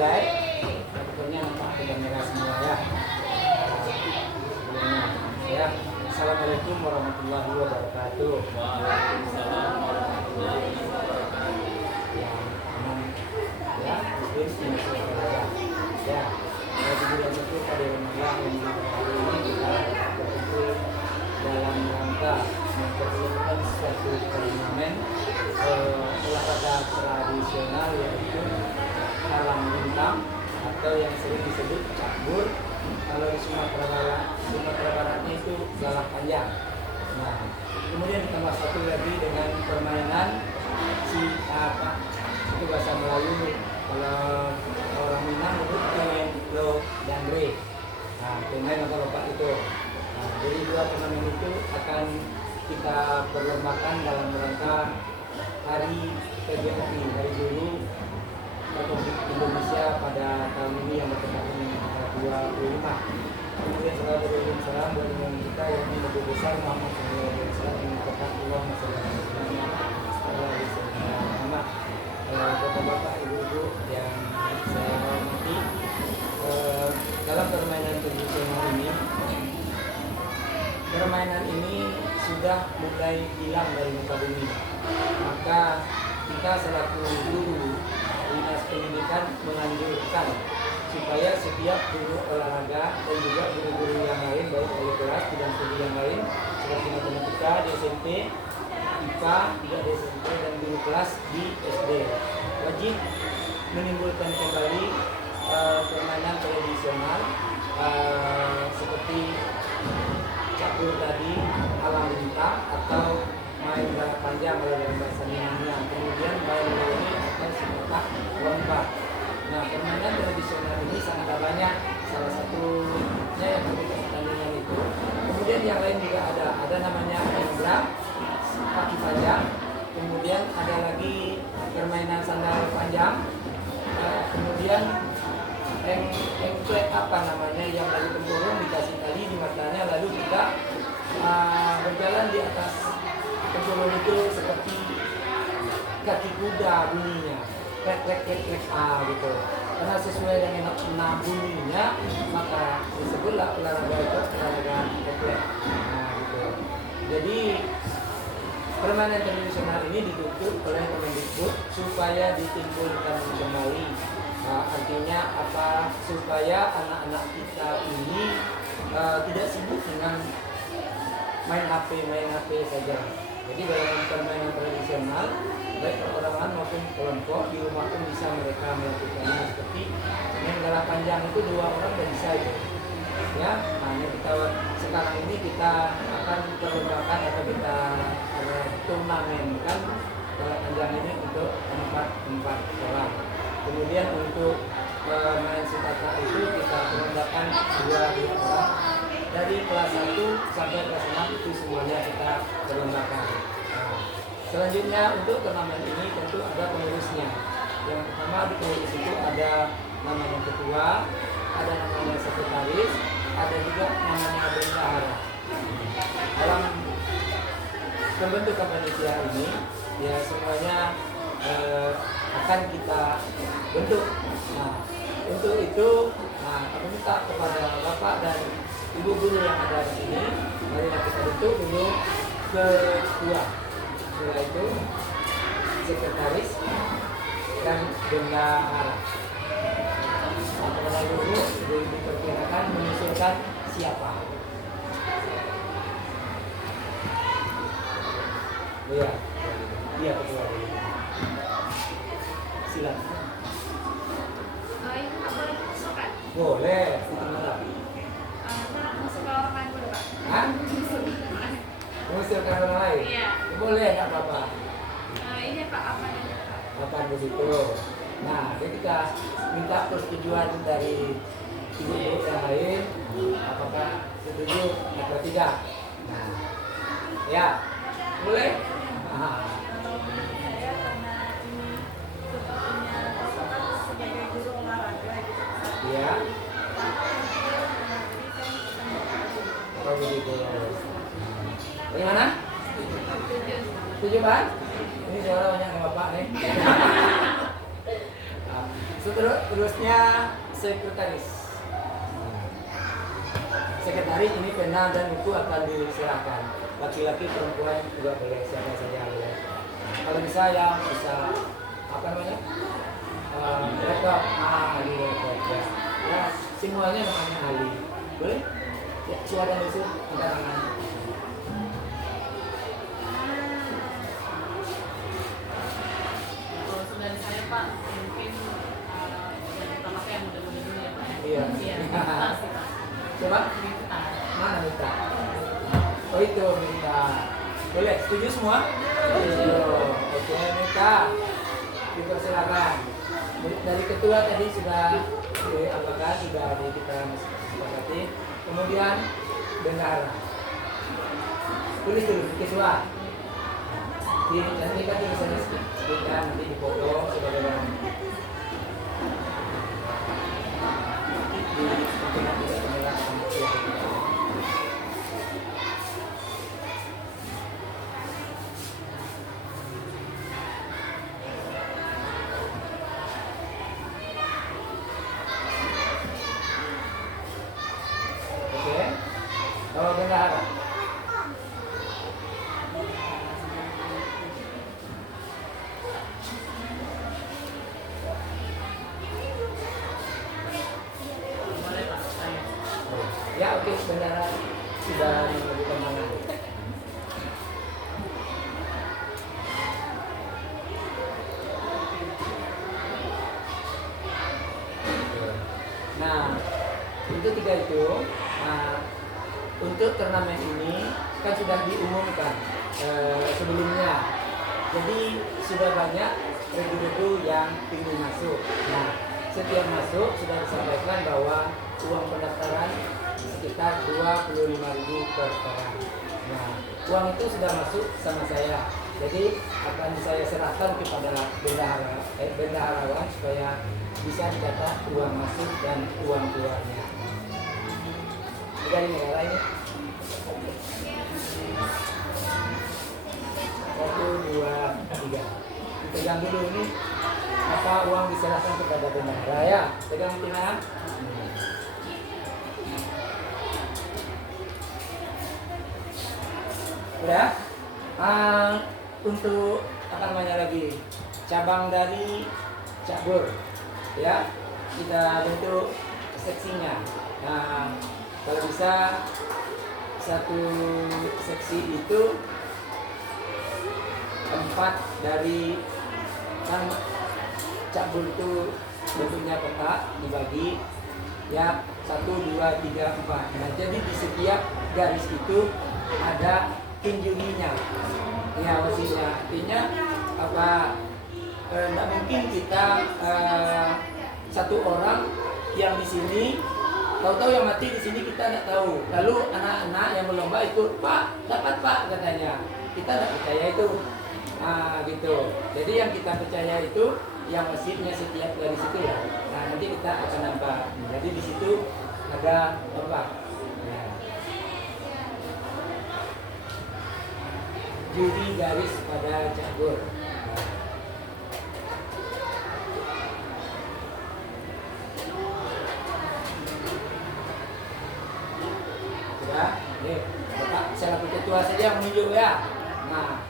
mulai. Pokoknya nampak sudah merah semua ya. Sebelumnya ya. Assalamualaikum warahmatullahi wabarakatuh. Waalaikumsalam warahmatullahi wabarakatuh. Ya, muslim ya. Pada bulan satu pada Ramadan yang hari ini kita berkumpul dalam rangka mempersiapkan suatu turnamen olahraga tradisional yaitu halang bintang atau yang sering disebut cakbur. Kalau di Sumatera Baratnya itu galak panjang. Nah, kemudian ditambah satu lagi dengan permainan itu bahasa Melayu. Kalau orang Minang itu pemain lo dan re. Nah, pemain atau lompat itu. Nah, jadi dua turnamen itu akan kita perlombakan dalam rangka Hari PGRI, Hari Guru Republik Indonesia pada tahun ini yang bertepatan dengan 25. Kemudian saudara salam dari kita yang lebih besar Muhammad sallallahu alaihi wasallam yang mengatakan Allah Muhammad. Bapak-bapak, ibu-ibu yang saya hormati, dalam permainan tradisional permainan ini sudah mulai hilang dari muka bumi. Maka kita selaku guru Dinas Pendidikan menganjurkan supaya setiap guru olahraga dan juga guru-guru yang lain, baik dari kelas bidang studi yang lain seperti matematika di SMP, IPA juga di SMP, dan guru kelas di SD wajib menimbulkan kembali permainan tradisional seperti cakur tadi, halang bintang atau main bola panjang kalau dalam bahasa Minangnya, kemudian main bola atau sepak lompat. Nah, permainan tradisional ini sangat banyak, salah satunya yang berikut pertandingan itu. Kemudian yang lain juga ada namanya main drum, kaki panjang, kemudian ada lagi permainan sandal panjang, kemudian engklek apa namanya yang dari tempurung dikasih tali di matanya, lalu kita berjalan di atas tempurung itu seperti kaki kuda bunyinya, klek gitu. Karena sesuai dengan bunyinya maka disebutlah olahraga itu olahraga engklek. Nah, gitu. Jadi permainan tradisional ini ditutup oleh Kemendikbud supaya ditimbulkan kembali. Artinya apa? Supaya anak-anak kita ini tidak sibuk dengan main HP saja. Jadi dalam permainan tradisional, baik perorangan maupun kelompok di rumah pun bisa mereka melakukannya, seperti main bola panjang itu 2 orang dan bisa itu. Ya, hanya kita sekarang ini kita akan perlombakan atau kita turnamenkan bola panjang ini untuk 4 orang. Kemudian untuk main sikata itu kita perlombakan 2 orang. Dari kelas 1 sampai kelas 6 itu semuanya kita perlombakan. Nah, selanjutnya untuk turnamen ini tentu ada pengurusnya. Yang pertama di pengurus itu ada namanya ketua, ada namanya sekretaris, ada juga namanya bendahara. Dalam pembentukan panitia ini ya semuanya akan kita bentuk. Nah, untuk itu aku minta kepada Bapak dan Ibu guru yang ada di sini, mari kita bentuk dulu ketua, setelah itu sekretaris dan bendahara. Kepada guru diperkirakan mengusulkan siapa? Iya, iya ketua. Silakan. Ini nggak boleh mengusulkan? Boleh, gimana? Mengusulkan orang lain boleh, Pak? Hah? Mengusulkan orang lain? Iya. Boleh, nggak apa-apa. Ini Pak, apa namanya Pak? Apa begitu? Nah, jadi kita minta persetujuan dari ibu-ibu yang lain, apakah setuju atau tidak? Nah, ya, boleh? Nah. Saya karena ini sepertinya Bapak sebagai guru olahraga gitu. Iya. Oh begitu. Bagaimana? Setuju Pak? Ini suara banyak Bapak nih. Terusnya sekretaris. Sekretaris ini pena dan buku akan diserahkan. Laki-laki, perempuan juga boleh, siapa saja boleh. Kalau bisa yang bisa apa namanya? Rekod, ahli rekod ya. Ya, semuanya namanya ahli. Boleh? Ya, suara itu angkat tangan. Kalau saudara saya Pak, mungkin yang pertama saya yang muda-muda dulu ya Pak. Iya. Iya, Pak sih Pak. Coba Minta. mana minta? Oh itu minta. Boleh, setuju semua? Setuju. Oke, minta. Dipersilakan. Dari ketua tadi sudah diapakan, sudah kita sepakati. Kemudian bendahara. Tulis dulu, ketua. Nanti kan tulisannya sebutkan, nanti dipoto sebagai barang. Oke, kalau bendahara. Boleh Pak, saya. Ya oke, bendahara sudah menunjukkan tangan. Nah, itu tiga itu. Nah, untuk turnamen ini kan sudah diumumkan sebelumnya. Jadi sudah banyak regu-regu yang ingin masuk. Nah, setiap masuk sudah disampaikan bahwa uang pendaftaran sekitar 25.000 per orang. Nah, uang itu sudah masuk sama saya. Jadi akan saya serahkan kepada bendaharawan supaya bisa dicatat uang masuk dan uang keluarnya. Dari negara ini. 1, 2, 3. Pegang dulu ini apa uang diserahkan kepada bendahara ya. Pegang tangan. Udah. Untuk apa namanya lagi cabang dari cabur ya, kita bentuk seksinya. Nah, kalau bisa satu seksi itu 4 dari kan cabur itu bentuknya kotak dibagi ya 1, 2, 3, 4. Nah, jadi di setiap garis itu ada tinjunginya ya, maksudnya artinya apa, tidak mungkin kita satu orang yang di sini tahu-tahu yang mati di sini kita tidak tahu, lalu anak-anak yang berlomba ikut, Pak dapat Pak katanya, kita tidak percaya itu. Gitu. Jadi yang kita percaya itu yang wasitnya setiap dari situ ya. Nah, nanti kita akan nambah. Jadi di situ ada apa? Ya. Juri garis pada cabur. Sudah? Nih, Bapak selaku ketua saja yang menunjuk ya. Nah,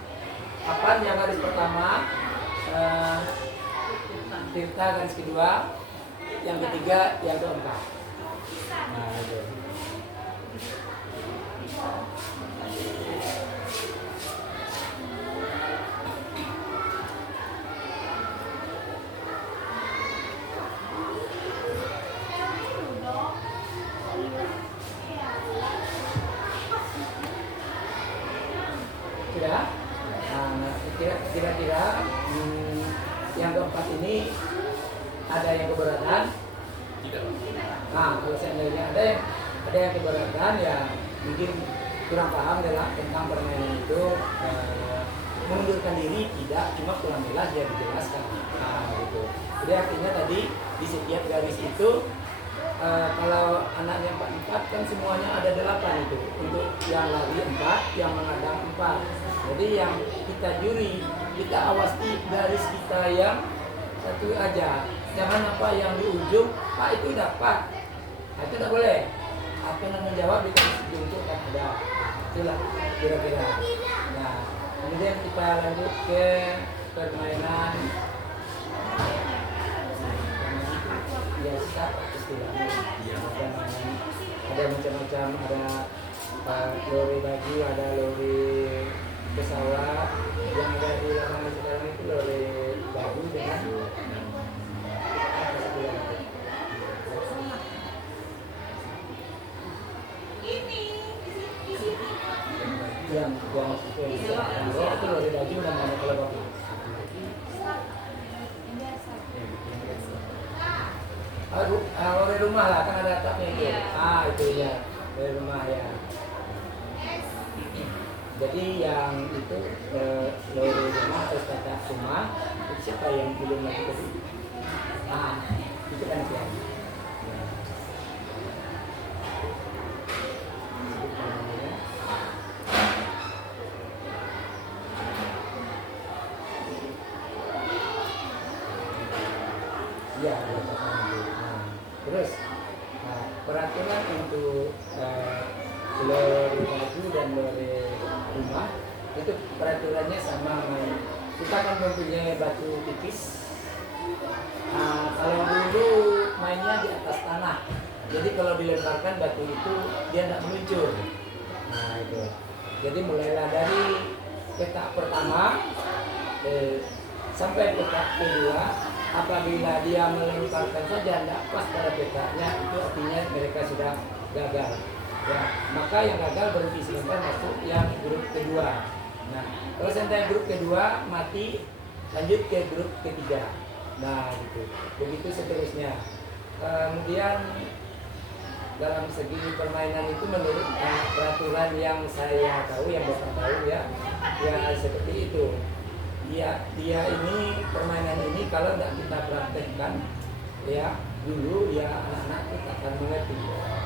kapan yang garis pertama? Tirta garis kedua, yang ketiga, yang keempat. Nah, itu. Sudah? Nah, kira-kira yang keempat ini ada yang keberatan? Tidak. Nah, kalau seandainya ada yang keberatan ya mungkin kurang paham tentang permainan itu, mengundurkan diri tidak, cuma kurang jelas ya dijelaskan. Nah, gitu. Jadi artinya tadi di setiap garis itu kalau anaknya 4 kan semuanya ada 8 itu. Untuk yang lari 4, yang menghadang 4. Jadi yang kita juri, kita awasi garis kita yang satu aja. Jangan apa yang di ujung, Pak itu dapat. Nah, itu tidak boleh. Apa yang menjawab di ujung itu kan ada. Itulah kira-kira. Nah, kemudian kita lanjut ke permainan biasa istilahnya. Ada macam-macam, ada lori baju, ada lori pesawat. Yang ada di lapangan sekarang itu lori baju dengan yang itu lori baju namanya kalau baju. Lori rumah lah, kan ada atapnya itu. Itu ya, lori rumah ya. Jadi yang itu lori rumah atau kata rumah, itu siapa yang belum lagi tadi? Itu kan ya. Ya, terus peraturan untuk lori baju dan lori rumah itu peraturannya sama. Kita akan mempunyai batu tipis. Kalau dulu mainnya di atas tanah, jadi kalau dilemparkan batu itu dia tidak meluncur. Itu. Jadi mulailah dari petak pertama sampai petak kedua. Apabila dia melemparkan saja tidak pas pada petaknya, itu artinya mereka sudah gagal. Ya, maka yang gagal berhenti sebentar masuk yang grup kedua. Nah, kalau sampai grup kedua mati, lanjut ke grup ketiga. Nah, gitu. Begitu seterusnya. Kemudian dalam segi permainan itu menurut peraturan yang saya tahu, yang Bapak tahu ya seperti itu. Dia ini permainan ini kalau tidak kita praktekkan ya dulu ya anak-anak kita akan mengerti.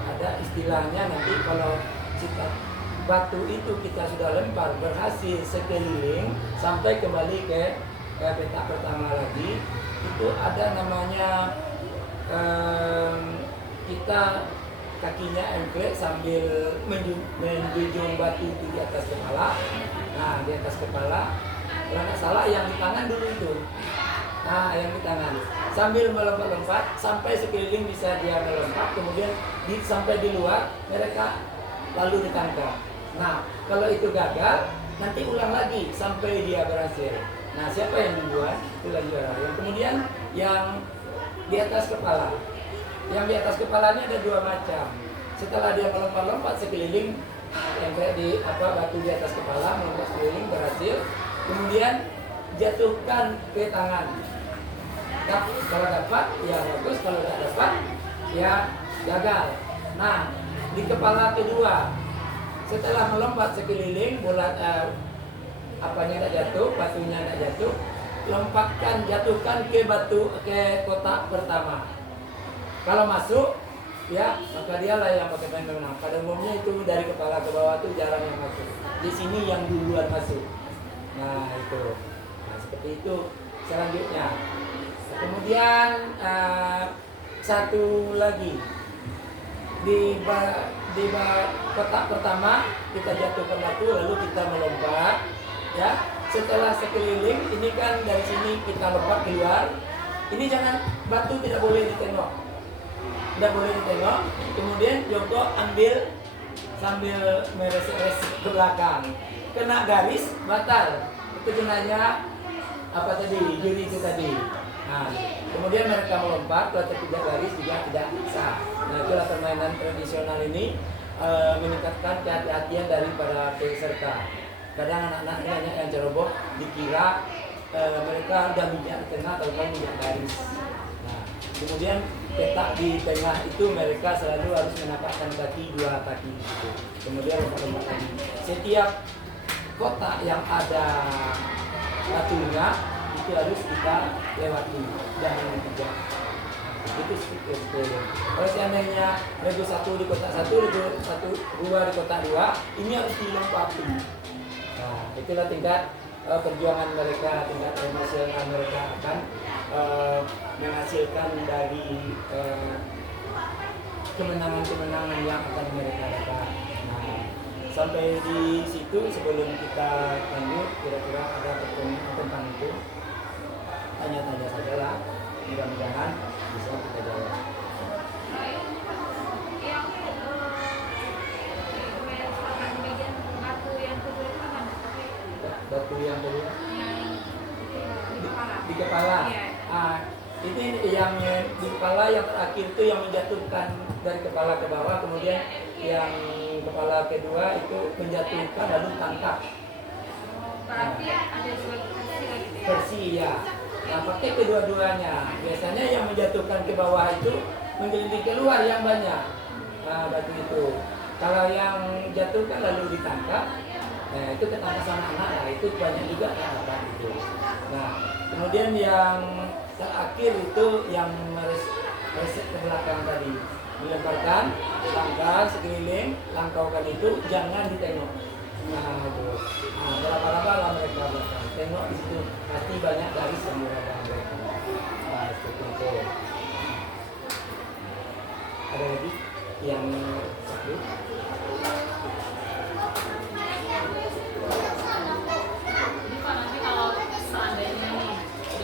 Ada istilahnya nanti kalau batu itu kita sudah lempar berhasil sekeliling sampai kembali ke petak pertama lagi, itu ada namanya kita kakinya engklek sambil menjunjung batu itu di atas kepala. Nah, di atas kepala, kalau nggak salah yang di tangan dulu itu. Yang di tangan sambil melompat-lompat sampai sekeliling bisa dia melompat, kemudian sampai di luar mereka lalu ditangkap. Nah, kalau itu gagal, nanti ulang lagi sampai dia berhasil. Nah, siapa yang membuat itulah juara. Yang kemudian yang di atas kepala. Yang di atas kepalanya ada dua macam. Setelah dia melompat-lompat sekeliling, yang kayak di batu di atas kepala melompat sekeliling berhasil, kemudian jatuhkan ke tangan. Kalau dapat ya bagus, kalau tidak dapat ya gagal. Nah, di kepala kedua, setelah melompat sekeliling bola apanya tidak jatuh, batunya tidak jatuh, jatuhkan ke kotak pertama. Kalau masuk, ya maka dialah yang pakai main menang. Pada umumnya itu dari kepala ke bawah itu jarang yang masuk. Di sini yang duluan masuk. Nah itu, seperti itu selanjutnya. Kemudian satu lagi di kotak pertama kita jatuhkan batu, lalu kita melompat. Ya, setelah sekeliling, ini kan dari sini kita lompat keluar. Ini jangan batu tidak boleh ditengok. Tidak boleh ditengok. Kemudian jongkok ambil sambil meres-res ke belakang. Kena garis batal. Itu jenanya apa tadi? Juri itu tadi. Nah, kemudian mereka melompat, kalau tidak garis juga tidak sah. Nah, itulah permainan tradisional ini meningkatkan kehati-hatian daripada peserta. Kadang anak-anak ini banyak yang ceroboh, dikira mereka udah minyak di tengah atau minyak garis. Nah, kemudian petak di tengah itu mereka selalu harus menapakkan kaki dua kaki gitu. Kemudian lompat-lompat lagi. Setiap kotak yang ada batunya itu harus kita lewati, jangan dikejar. Itu seperti itu. Kalau seandainya regu satu di kotak satu, regu dua di kotak dua, ini harus dilompati. Nah, itulah tingkat perjuangan mereka, tingkat emosional mereka akan menghasilkan dari kemenangan-kemenangan yang akan mereka dapat. Nah, sampai di situ sebelum kita lanjut, kira-kira ada pertanyaan tentang itu, tanya-tanya saja lah, mudah-mudahan bisa kita jawab. Batu yang kedua di kepala. Ini yang di kepala yang terakhir itu yang menjatuhkan dari kepala ke bawah, kemudian yang kepala kedua itu menjatuhkan lalu tangkap. Berarti ada dua versi ya. Nah, pakai kedua-duanya. Biasanya yang menjatuhkan ke bawah itu menggelinding keluar yang banyak. Nah, batu itu. Kalau yang jatuhkan lalu ditangkap, nah itu ketangkasan anak, nah itu banyak juga tangkapan itu. Nah, kemudian yang terakhir itu yang mereset ke belakang tadi, melemparkan langkah sekeliling, langkaukan itu jangan ditengok. Nah, itu. Nah, berapa-berapa lah mereka belakang. Tengok di situ pasti banyak garis yang berada mereka. Nah, seperti itu. Ada lagi yang satu.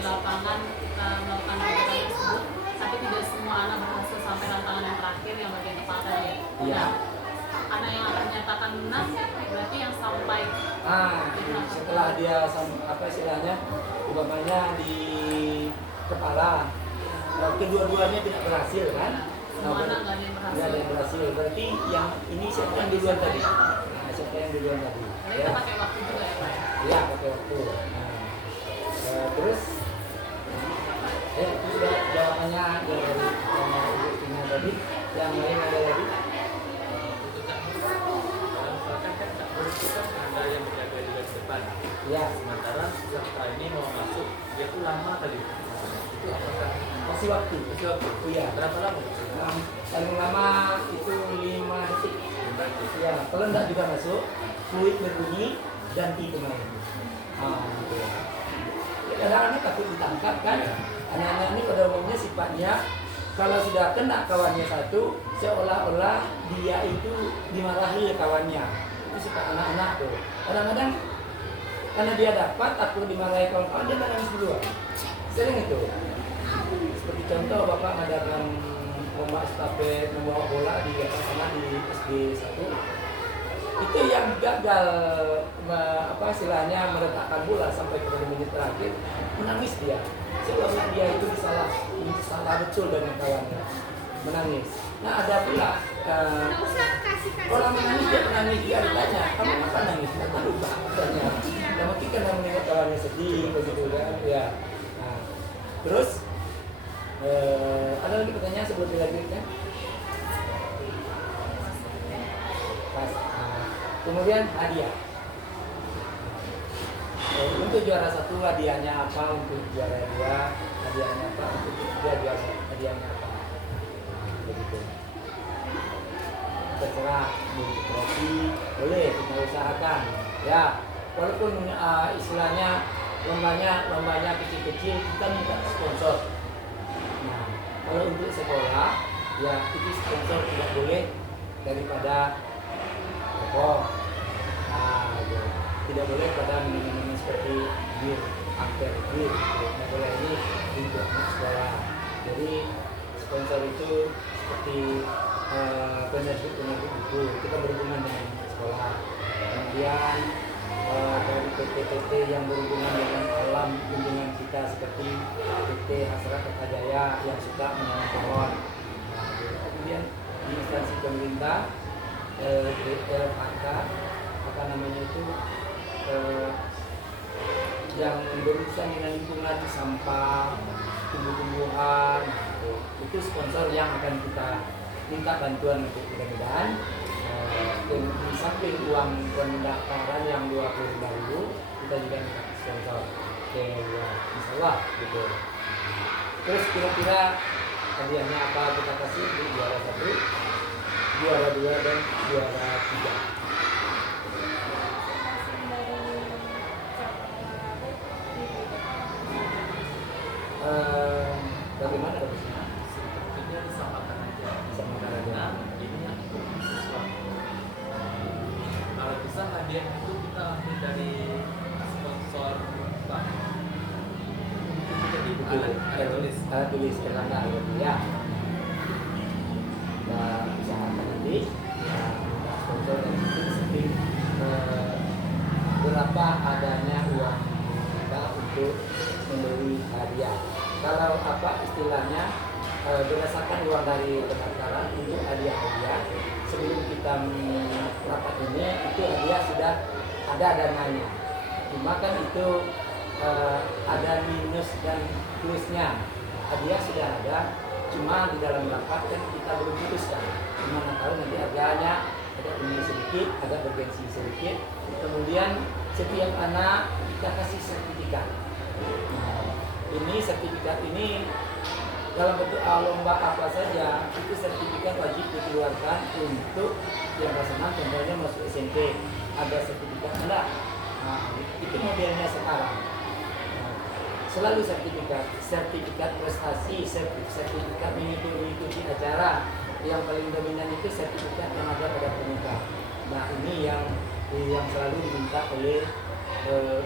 Lapangan kita melakukan kegiatan tersebut, tapi tidak semua anak berhasil sampai tantangan yang terakhir yang bagian kepala tadi. Iya. Anak yang akan menyatakan menang berarti yang sampai setelah dia apa istilahnya, umpamanya di kepala, kedua-duanya tidak berhasil kan? Semua anak nggak ada yang berhasil. Nggak ada yang berhasil. Berarti yang ini siapa yang duluan tadi? Nah, siapa yang duluan tadi? Jadi kita pakai waktu juga ya Pak? Iya, pakai waktu. Terus itu sudah jawabannya dari Ibu Tina tadi. Yang lain ada lagi? Untuk Cak Nur, misalkan kan Cak Nur itu kan ada yang berjaga juga di depan. Ya, Sementara peserta ini mau masuk, dia tuh lama tadi. Itu apakah kasih waktu. itu waktu? Iya. Berapa lama? Paling lama itu 5 detik. Ya, kalau enggak juga masuk, fluid berbunyi, ganti pemain. Gitu. Kadang-kadang takut ditangkap kan. Anak-anak ini pada umumnya sifatnya kalau sudah kena kawannya satu, seolah-olah dia itu dimarahi kawannya. Itu sifat anak-anak tuh. Kadang-kadang karena dia dapat takut dimarahi kawan-kawan, dia nangis duluan. Sering itu. Seperti contoh bapak mengadakan lomba estafet membawa bola di sana di SD 1. Itu yang gagal apa istilahnya meletakkan bola sampai ke menit terakhir, menangis dia. Seolah dia itu salah betul dengan kawannya, menangis. Nah ada pula orang menangis dia menangis, dia ditanya kamu kenapa nangis? Kenapa lupa katanya? Nah, mungkin karena mengingat kawannya sedih begitu kan ya. Nah, terus ada lagi pertanyaan sebelum dilanjutkan? Pas. Kemudian hadiah. Untuk juara 1 hadiahnya apa? Untuk juara 2 hadiahnya apa? Untuk juara hadiahnya apa? Begitu. Terserah untuk trofi boleh kita usahakan. Ya, walaupun istilahnya lombanya kecil-kecil, kita minta sponsor. Nah, kalau untuk sekolah, ya itu sponsor tidak boleh daripada rokok. Nah, gitu. Tidak boleh pada minum-minum seperti bir, angker, bir. Tidak boleh ini untuk anak sekolah. Jadi sponsor itu seperti penerbit buku, kita berhubungan dengan sekolah. Kemudian dari PT-PT yang berhubungan dengan alam lingkungan kita seperti PT Hasrat Kertajaya yang suka menanam pohon. Nah, kemudian di instansi pemerintah apa namanya itu yang berurusan dengan lingkungan, sampah, tumbuh-tumbuhan, itu sponsor yang akan kita minta bantuan untuk mudah-mudahan di samping uang pendaftaran yang 25.000 kita juga minta sponsor. Oke, ya, insya Allah gitu. Terus kira-kira hadiahnya apa kita kasih di juara 1, juara 2 dan juara 3? bagaimana bagusnya? sepertinya disamakan aja. Disamakan aja. Karena ini yang ikut sesuatu. Kalau bisa hadiah itu kita ambil dari sponsor bank. Itu jadi alat tulis. Alat tulis Erlangga gitu ya. Kita usahakan nanti ya, sponsor dan seperti berapa adanya uang kita untuk membeli hadiah. Kalau apa istilahnya berdasarkan uang dari pendaftaran untuk hadiah-hadiah sebelum kita merapat ini itu hadiah sudah ada dananya. Cuma kan itu ada minus dan plusnya. Hadiah sudah ada, cuma di dalam rapat kan kita belum putuskan. Gimana tahu nanti harganya ada ini sedikit, ada bergengsi sedikit. Kemudian setiap anak kita kasih sertifikat. Nah, ini sertifikat ini dalam bentuk lomba apa saja itu sertifikat wajib dikeluarkan untuk yang kelas 6 contohnya masuk SMP ada sertifikat enggak. Nah, itu modelnya sekarang. Nah, selalu sertifikat prestasi, sertifikat mengikuti acara. Yang paling dominan itu sertifikat yang ada pada pemuka. Nah, ini yang selalu diminta oleh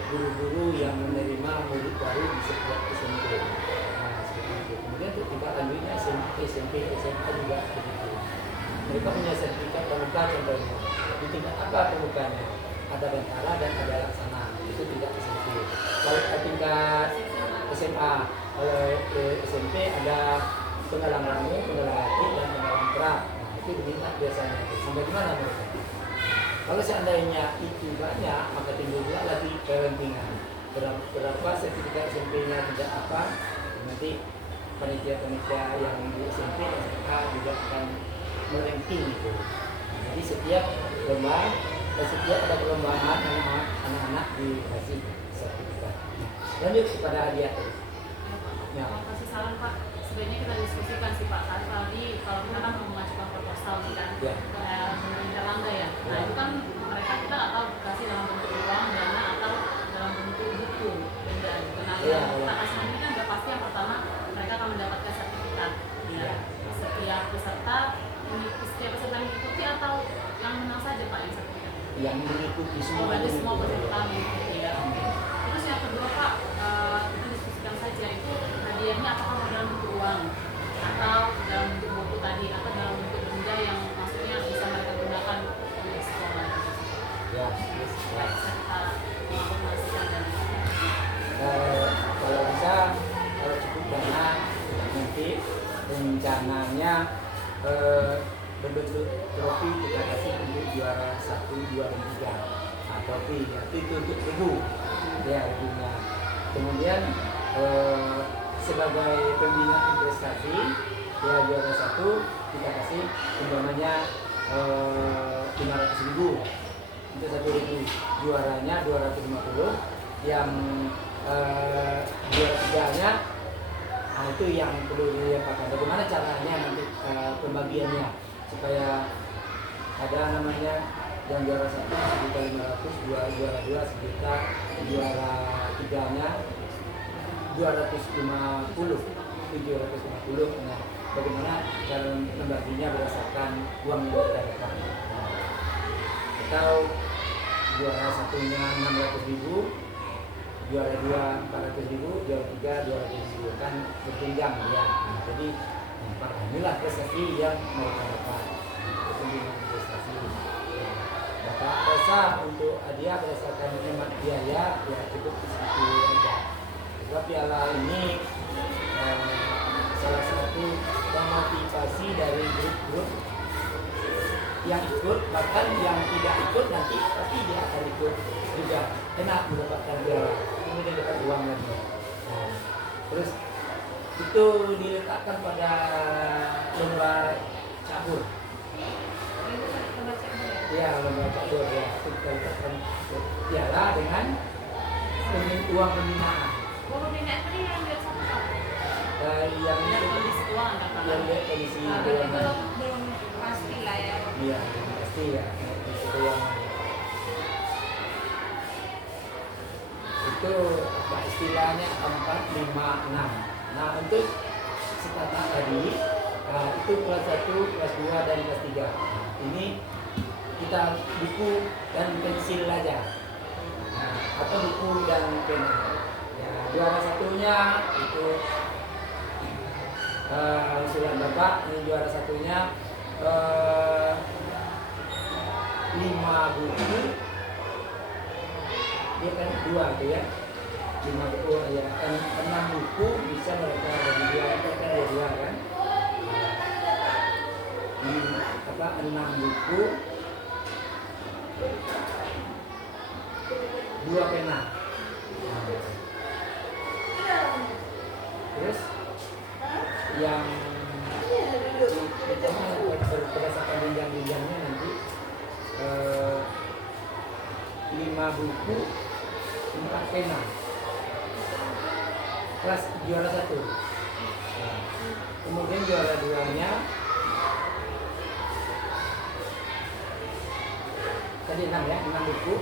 guru-guru yang menerima murid baru di setiap SMP. Nah, seperti itu. Kemudian untuk tingkat lanjutnya SMP, SMA juga begitu. Mereka punya sertifikat pemuka contohnya. Di tingkat apa pemukanya? Ada bentara dan ada laksana. Itu tingkat SMP. Kalau tingkat SMA, SMP ada penggalang ramu, penggalang hati, dan penggalang kerak. Nah, itu diminta biasanya. Sampai di mana mereka? Kalau seandainya itu banyak, maka timbul pula lagi kepentingan. Berapa sertifikat SMP-nya tidak apa, nanti panitia-panitia yang di SMP, SMA juga akan meranking itu. Jadi setiap lomba, setiap ada perlombaan anak-anak dikasih sertifikat. Lanjut kepada hadiah. Ya. Mau kasih saran Pak, sebenarnya kita diskusikan sih Pak. Tadi kalau kita kan mau mengajukan proposal nih kan, Ya. ke Erlangga ya. Nah itu kan mereka kita nggak tahu kasih dalam bentuk uang, dana atau dalam bentuk buku benda. Nah Ya, yang kita ya. kasih nanti kan udah pasti yang pertama mereka akan mendapatkan sertifikat. Ya. Setiap peserta mengikuti atau yang menang saja Pak yang sertifikat. Yang mengikuti semua. Berarti semua peserta mengikuti ya. Terus yang kedua Pak, kita diskusikan saja itu hadiahnya apakah dalam bentuk uang atau dalam bentuk buku tadi atau dalam bentuk benda yang maksudnya bisa mereka gunakan untuk sekolah. Ya. Supaya bisa kita mengakomodasikan dan Kalau bisa, kalau cukup dana nanti rencananya berbentuk trofi kita kasih untuk juara 1, 2, dan 3. Nah, trofi ya, itu untuk regu ya regunya. Kemudian sebagai pembinaan prestasi ya juara 1 kita kasih umpamanya 500.000 untuk 1.000, juaranya 250, yang juara 3-nya nah itu yang perlu diapakan. Bagaimana caranya nanti pembagiannya supaya ada namanya yang juara 1 1.500, juara 2 sejuta, juara 3-nya 250, itu 250. Nah, bagaimana cara membaginya berdasarkan uang yang kita dapat. Nah, atau juara 1-nya 600.000, juara 2 400.000, juara 3 200.000, kan berjenjang ya. Nah, jadi inilah prestasi yang mereka dapat. Pembinaan prestasi. Bapak rasa untuk hadiah berdasarkan hemat biaya ya cukup sedikit aja. Sebab piala ini salah satu memotivasi dari grup-grup yang ikut, bahkan yang tidak ikut nanti pasti dia akan ikut juga, enak mendapatkan piala, kemudian dapat uang lagi. Nah, terus itu diletakkan pada lomba catur. Ya, lomba catur ya, itu kita letakkan piala dengan uang pembinaan. Uang pembinaan tadi yang lihat satu Pak. Yang lihat itu kondisi keuangan kan Pak. yang lihat kondisi Nah, berarti keuangan. belum pasti lah ya. Iya, pasti ya kondisi keuangan. Itu apa istilahnya 4, 5, 6. Nah untuk setata tadi, itu kelas 1, kelas 2, dan kelas 3. Ini kita buku dan pensil aja, atau buku dan pena. Ya, juara satunya itu usulan Bapak. Ini juara satunya 5 buku. Dia kan 2 tuh ya. 5 buku ya, 6 buku bisa mereka bagi 2, kan ada 2 kan. 6 buku, 2 pena. Terus yang berdasarkan jenjang-jenjangnya nanti 5 buku, 4 pena. Kelas juara 1. Kemudian juara 2-nya tadi 6 ya, 6 buku.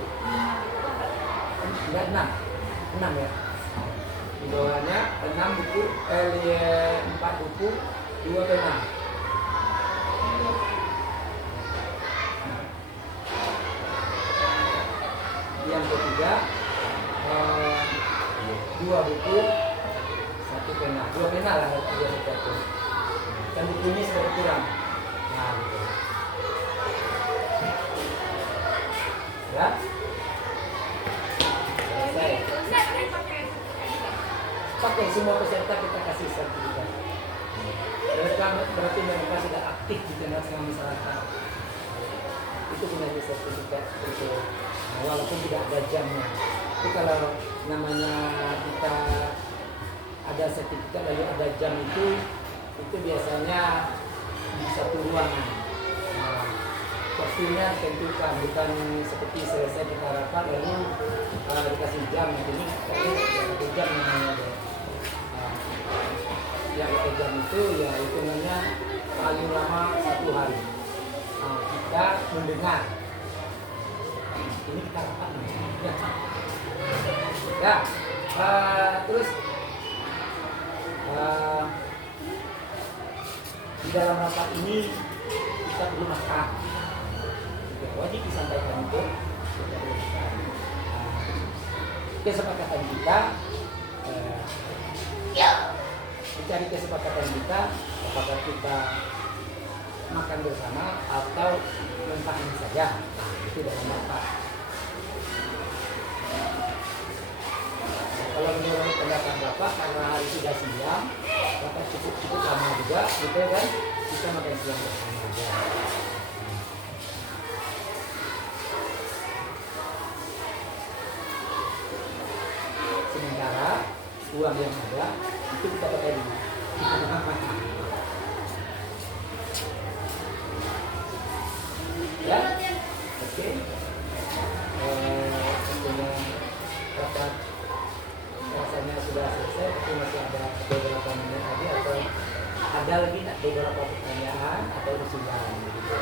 Enggak 6 ya. Di bawahnya 6 buku, 4 buku, 2 pena. Yang ketiga 2 buku, 1 pena. 2 pena lah harus satu. Dan bukunya sudah kurang. Nah, gitu. Ya. Selesai. Pakai semua peserta kita kasih sertifikat. Mereka berarti mereka sudah aktif di tengah-tengah masyarakat. Itu punya sertifikat itu. Nah, walaupun tidak ada jamnya. Tapi kalau namanya kita ada sertifikat lalu ada jam itu biasanya di satu ruangan. Nah, waktunya tentukan, bukan seperti selesai kita rapat lalu dikasih jam. Ini satu jam namanya. Yang satu jam itu ya hitungannya paling lama 1 hari. Nah, kita mendengar. Ini kita rapat nih. Ya, terus di dalam rapat ini kita perlu makan. Wajib disampaikan itu. Kesepakatan kita, mencari kesepakatan kita, apakah kita makan bersama atau mentahnya saja. Nah, itu dalam rapat. Kalau menurut pendapat Bapak, karena hari sudah siang, Bapak cukup lama juga, gitu kan? Kita makan siang bersama aja. Sementara uang yang ada itu kita pakai dulu. Ya, oke. Tentunya rapat rasanya sudah selesai, tapi masih ada beberapa menit lagi atau ada lagi beberapa pertanyaan atau usulan gitu.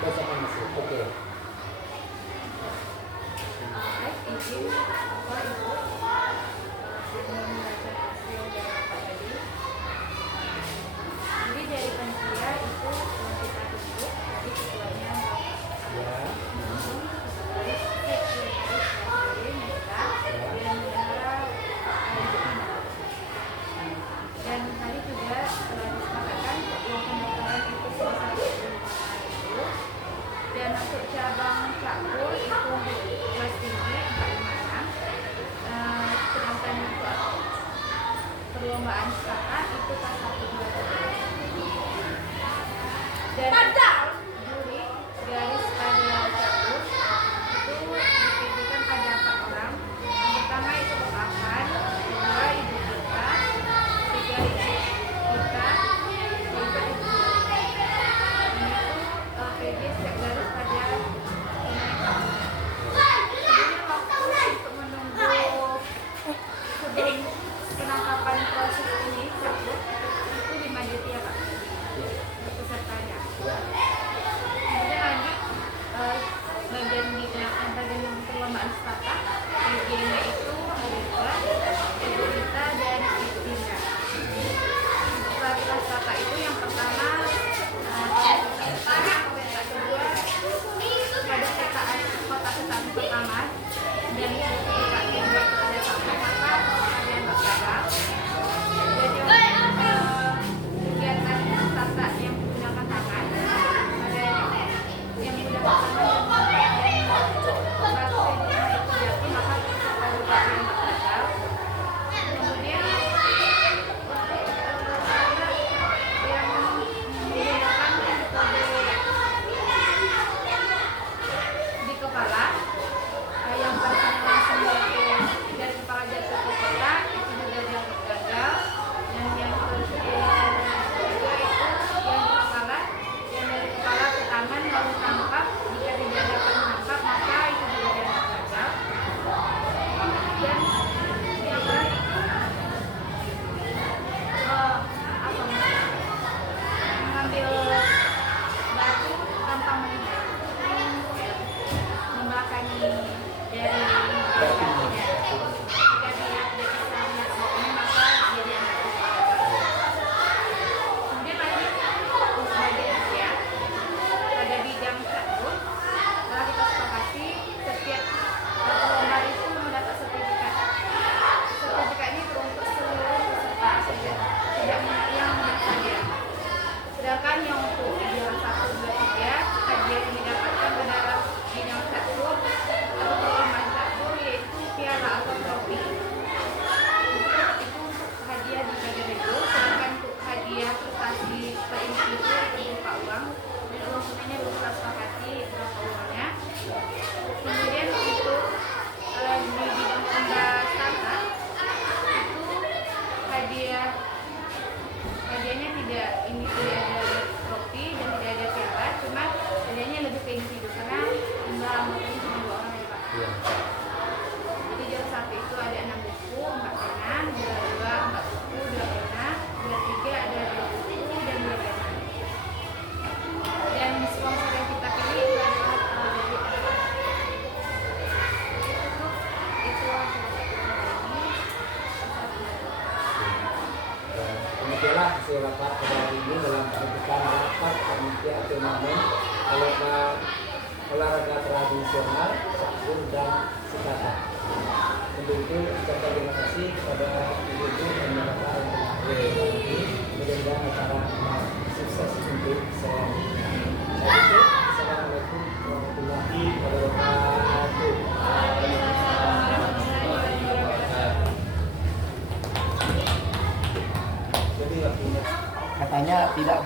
Bersama masih, oke. Izin Bapak Ibu dengan membaca hasil dari rapat tadi. Jadi dari panitia itu kita tutup tadi ketuanya Ya. Dan tadi juga telah disepakatkan bahwa pendaftaran itu selesai itu. Dan untuk cabang cakur itu kelas tinggi 456. Sedangkan untuk perlombaan kakak itu kelas 1 2 dan juri garis pada cakur itu dipilihkan ada 4 orang. Yang pertama itu Bapak Afan, kedua Ibu Gita, ketiga Ibu Gita, keempat Ibu Gita. Ini itu PG setiap garis pada ini waktu untuk menunggu sebelum penangkapan proses ini cakur itu 5 detik ya Pak, untuk pesertanya. ya turnamen kalau olahraga tradisional catur dan sikata. Untuk itu ucapkan terima kasih kepada ibu-ibu dan bapak yang telah hadir ini. Mudah-mudahan acara sukses untuk selanjutnya. Saya tutup. Assalamualaikum warahmatullahi wabarakatuh. Jadi waktunya katanya tidak ada.